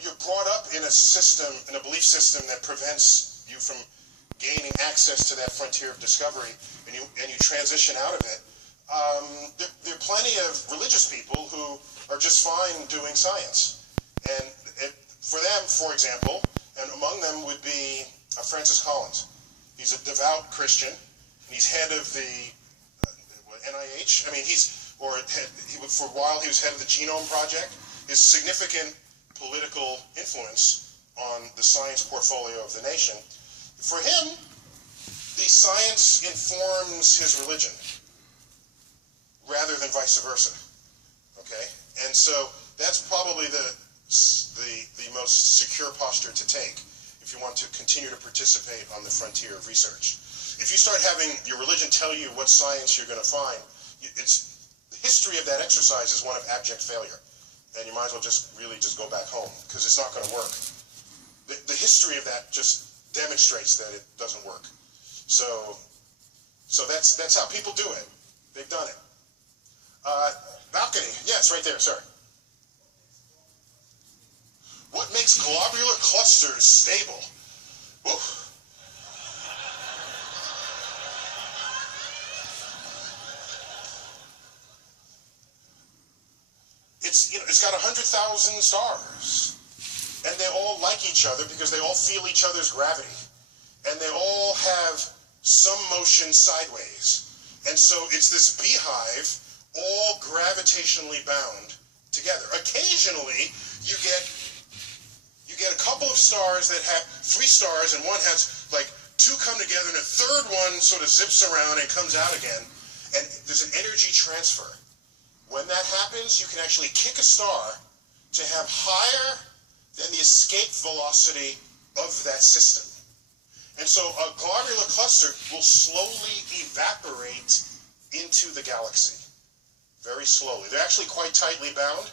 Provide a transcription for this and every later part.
you're brought up in a system, in a belief system that prevents you from gaining access to that frontier of discovery, and you transition out of it. There are plenty of religious people who are just fine doing science. And for them, for example, and among them would be Francis Collins. He's a devout Christian, and he's head of the NIH. I mean, for a while he was head of the Genome Project. His significant political influence on the science portfolio of the nation. For him, the science informs his religion, rather than vice versa. Okay, and so that's probably the most secure posture to take if you want to continue to participate on the frontier of research. If you start having your religion tell you what science you're going to find, the history of that exercise is one of abject failure, and you might as well just go back home, because it's not going to work. The history of that just demonstrates that it doesn't work. So that's how people do it. They've done it. Balcony, yes, right there, sir. What makes globular clusters stable? Woo. It's got 100,000 stars, and they all like each other because they all feel each other's gravity, and they all have some motion sideways, and so it's this beehive all gravitationally bound together. Occasionally, you get a couple of stars that have 3 stars, and one has like 2 come together, and a third one sort of zips around and comes out again, and there's an energy transfer. When that happens, you can actually kick a star to have higher than the escape velocity of that system. And so a globular cluster will slowly evaporate into the galaxy, very slowly. They're actually quite tightly bound,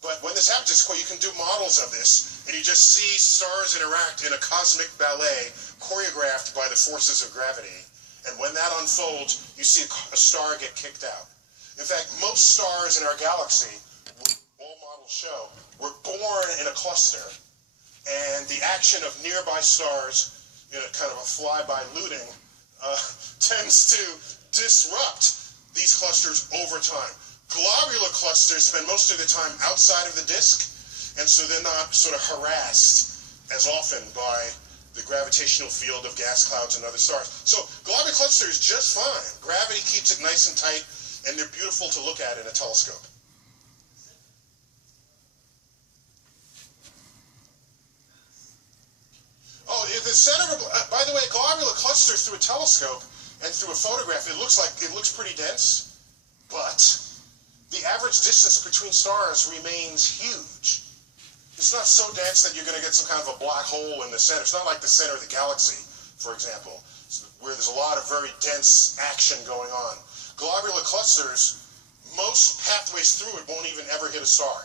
but when this happens, you can do models of this, and you just see stars interact in a cosmic ballet choreographed by the forces of gravity. And when that unfolds, you see a star get kicked out. In fact, most stars in our galaxy, all models show, were born in a cluster, and the action of nearby stars, kind of a fly-by looting, tends to disrupt these clusters over time. Globular clusters spend most of their time outside of the disk, and so they're not sort of harassed as often by the gravitational field of gas clouds and other stars. So globular cluster is just fine. Gravity keeps it nice and tight, and they're beautiful to look at in a telescope. Oh, the center of by the way, a globular cluster through a telescope and through a photograph, it looks pretty dense, but the average distance between stars remains huge. It's not so dense that you're going to get some kind of a black hole in the center. It's not like the center of the galaxy, for example, where there's a lot of very dense action going on. Globular clusters, most pathways through it won't even ever hit a star.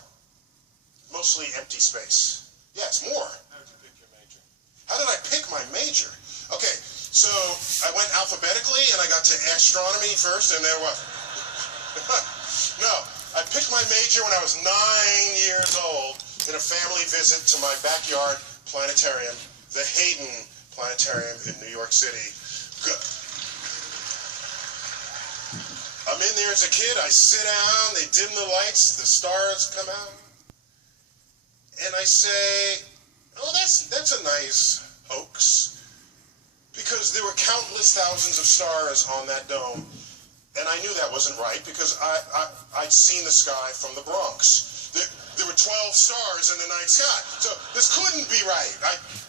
Mostly empty space. Yeah, it's more. How did you pick your major? How did I pick my major? Okay, so I went alphabetically, and I got to astronomy first, and then what? No, I picked my major when I was 9 years old in a family visit to my backyard planetarium, the Hayden Planetarium in New York City. Good. I'm in there as a kid, I sit down, they dim the lights, the stars come out, and I say, oh, that's a nice hoax, because there were countless thousands of stars on that dome, and I knew that wasn't right, because I'd seen the sky from the Bronx. There were 12 stars in the night sky, so this couldn't be right.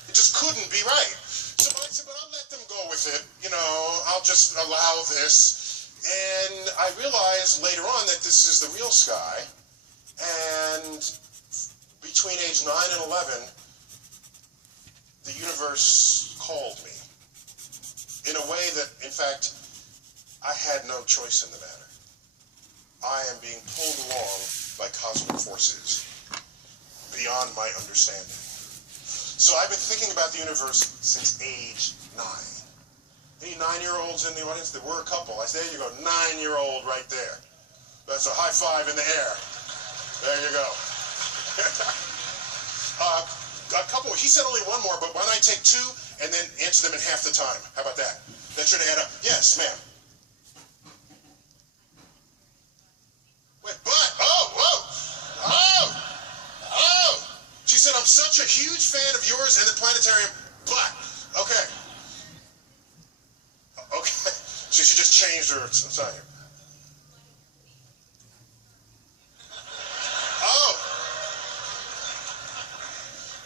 It just couldn't be right. So I said, but I'll let them go with it, I'll just allow this. And I realized later on that this is the real sky, and between age 9 and 11, the universe called me in a way that, in fact, I had no choice in the matter. I am being pulled along by cosmic forces beyond my understanding. So I've been thinking about the universe since age 9. Any 9-year-olds in the audience? There were a couple. I said, there you go, 9-year-old right there. That's a high five in the air. There you go. A couple, he said only one more, but why don't I take two and then answer them in half the time? How about that? That should add up. Yes, ma'am. Wait, but, she said, I'm such a huge fan of yours and the planetarium, but, okay. Okay, she just changed her sign here.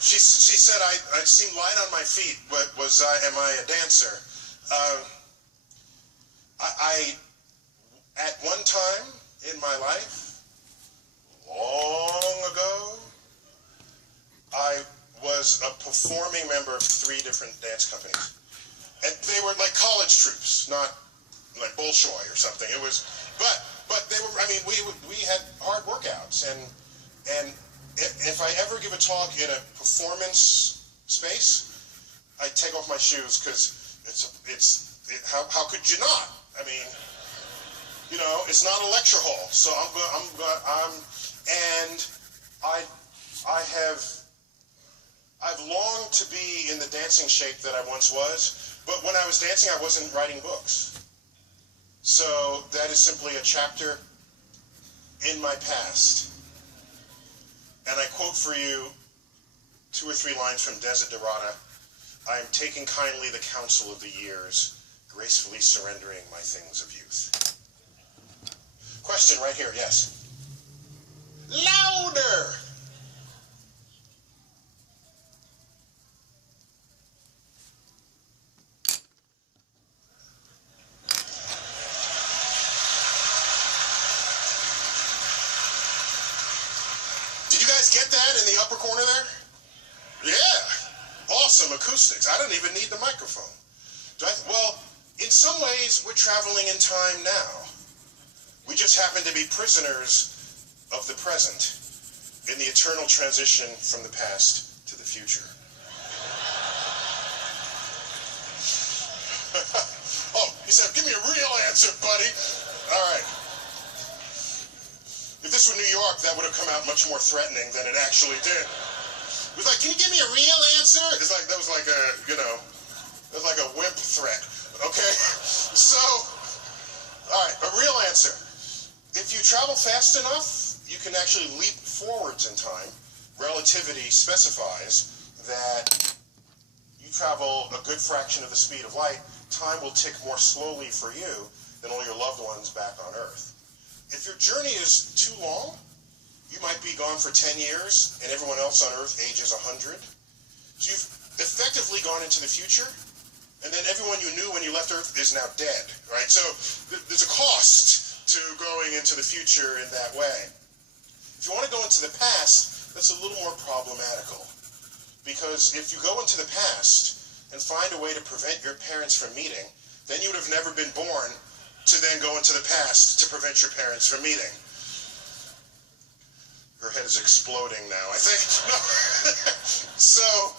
She said, I'd seen light on my feet. Am I a dancer? At one time in my life, long ago, I was a performing member of 3 different dance companies. And they were like college troupes, not like Bolshoi or something. It was, but they were, I mean, we had hard workouts, and if I ever give a talk in a performance space, I take off my shoes because how could you not? I mean, you know, it's not a lecture hall, so I've longed to be in the dancing shape that I once was, but when I was dancing, I wasn't writing books. So that is simply a chapter in my past. And I quote for you 2 or 3 lines from Desiderata. I am taking kindly the counsel of the years, gracefully surrendering my things of youth. Question right here, yes. Louder! Get that in the upper corner there? Yeah. Awesome acoustics. I don't even need the microphone. Well, in some ways, we're traveling in time now. We just happen to be prisoners of the present in the eternal transition from the past to the future. Oh, he said, give me a real answer, buddy. All right. If this were New York, that would have come out much more threatening than it actually did. It was like, can you give me a real answer? It's like, that was like a, you know, it was like a wimp threat. Okay? So, all right, a real answer. If you travel fast enough, you can actually leap forwards in time. Relativity specifies that you travel a good fraction of the speed of light. Time will tick more slowly for you than all your loved ones back on Earth. If your journey is too long, you might be gone for 10 years, and everyone else on Earth ages 100. So you've effectively gone into the future, and then everyone you knew when you left Earth is now dead, right? So there's a cost to going into the future in that way. If you want to go into the past, that's a little more problematical. Because if you go into the past and find a way to prevent your parents from meeting, then you would have never been born to then go into the past to prevent your parents from meeting. Her head is exploding now, I think. No.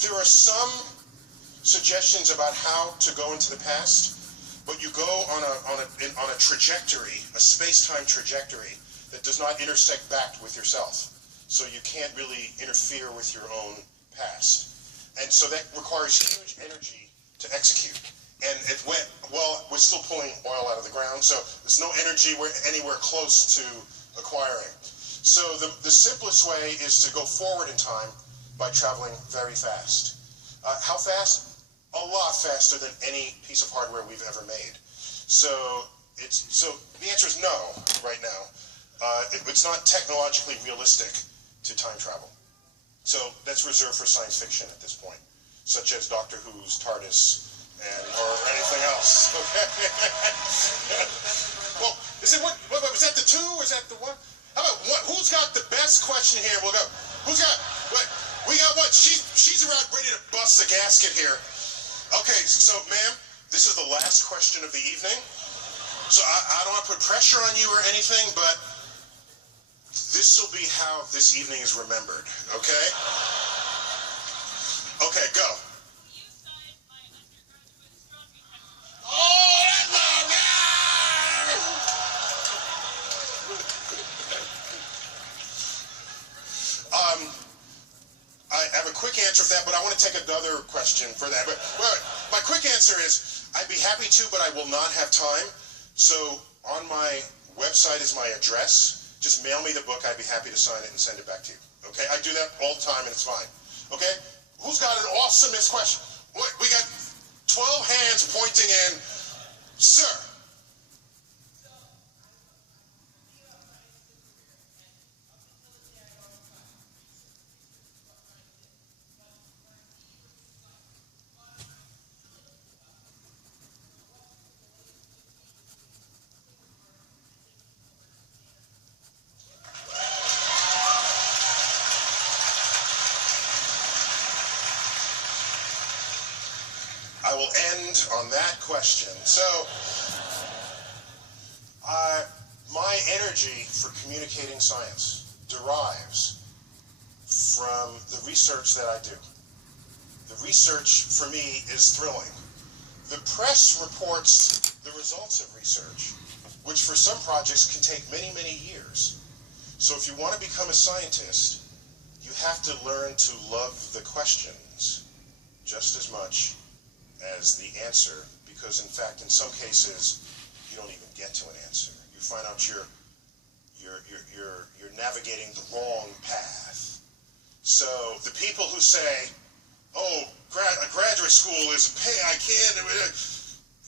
There are some suggestions about how to go into the past, but you go on a trajectory, a space-time trajectory that does not intersect back with yourself. So you can't really interfere with your own past. And so that requires huge energy to execute. And it went, well, we're still pulling oil out of the ground, so there's no energy anywhere close to acquiring. So the simplest way is to go forward in time by traveling very fast. How fast? A lot faster than any piece of hardware we've ever made. So the answer is no right now. It's not technologically realistic to time travel. So that's reserved for science fiction at this point, such as Doctor Who's TARDIS, or anything else. Okay. Well, is it what was that the 2 or is that the 1? How about what? Who's got the best question here? We'll go. Who's got what? We got what? She's around ready to bust the gasket here. Okay, so ma'am, this is the last question of the evening. So I don't want to put pressure on you or anything, but this will be how this evening is remembered. Okay? Okay, go. to take another question for that. But my quick answer is, I'd be happy to, but I will not have time. So on my website is my address. Just mail me the book. I'd be happy to sign it and send it back to you. Okay? I do that all the time, and it's fine. Okay? Who's got an awesomest question? We got 12 hands pointing in. Sir. I will end on that question. So, my energy for communicating science derives from the research that I do. The research, for me, is thrilling. The press reports the results of research, which for some projects can take many, many years. So if you want to become a scientist, you have to learn to love the questions just as much as the answer, because in fact, in some cases, you don't even get to an answer. You find out you're navigating the wrong path. So the people who say, "Oh, a graduate school is a pain, I can't,"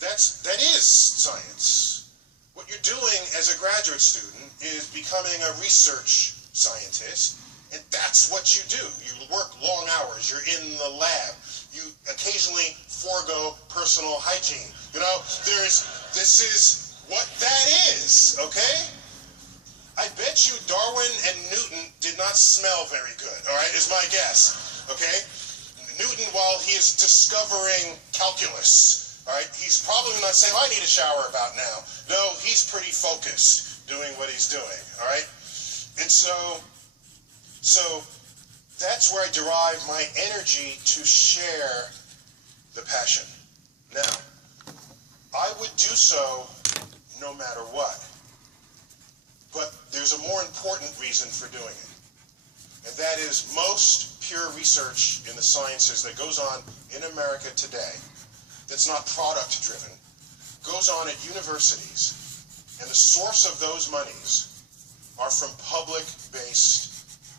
that is science. What you're doing as a graduate student is becoming a research scientist, and that's what you do. You work long hours. You're in the lab. You occasionally forego personal hygiene. You know, this is what that is, okay? I bet you Darwin and Newton did not smell very good, all right, is my guess, okay? Newton, while he is discovering calculus, all right, he's probably not saying, "Oh, I need a shower about now." No, he's pretty focused doing what he's doing, all right? And so that's where I derive my energy to share the passion. Now, I would do so no matter what. But there's a more important reason for doing it. And that is most pure research in the sciences that goes on in America today, that's not product-driven, goes on at universities. And the source of those monies are from public-based,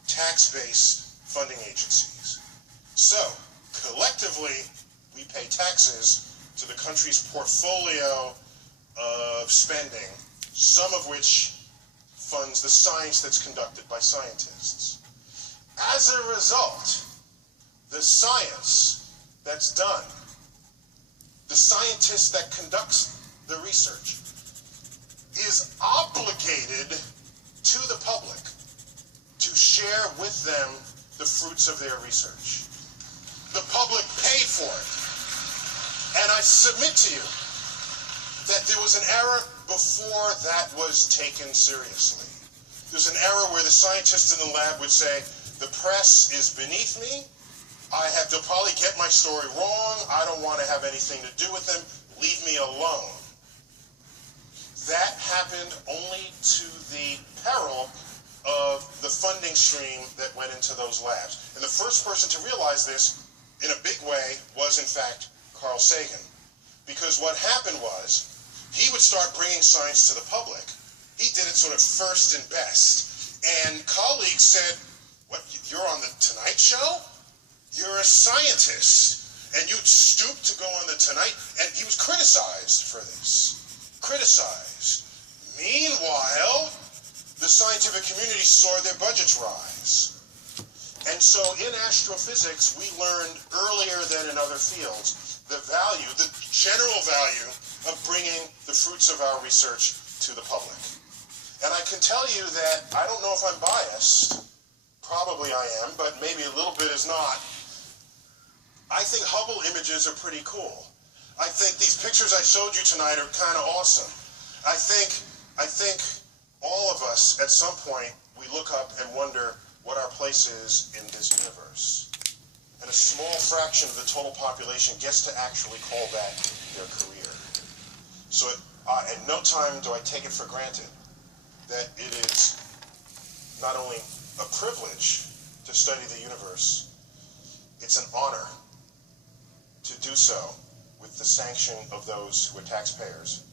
tax-based funding agencies. So, collectively, we pay taxes to the country's portfolio of spending, some of which funds the science that's conducted by scientists. As a result, the science that's done, the scientist that conducts the research, is obligated to the public to share with them the fruits of their research. The public paid for it. And I submit to you that there was an era before that was taken seriously. There's an era where the scientist in the lab would say, "The press is beneath me. They'll probably get my story wrong. I don't want to have anything to do with them. Leave me alone." That happened only to the peril of the funding stream that went into those labs. And the first person to realize this in a big way was, in fact, Carl Sagan. Because what happened was, he would start bringing science to the public. He did it sort of first and best. And colleagues said, "What, you're on the Tonight Show? You're a scientist, and you'd stoop to go on the Tonight," and he was criticized for this. Criticized. Meanwhile, the scientific community saw their budgets rise. And so in astrophysics, we learned earlier than in other fields, the value, the general value of bringing the fruits of our research to the public. And I can tell you that, I don't know if I'm biased, probably I am, but maybe a little bit is not. I think Hubble images are pretty cool. I think these pictures I showed you tonight are kind of awesome. I think all of us, at some point, we look up and wonder what our place is in this universe. And a small fraction of the total population gets to actually call that their career. So at no time do I take it for granted that it is not only a privilege to study the universe, It's an honor to do so with the sanction of those who are taxpayers.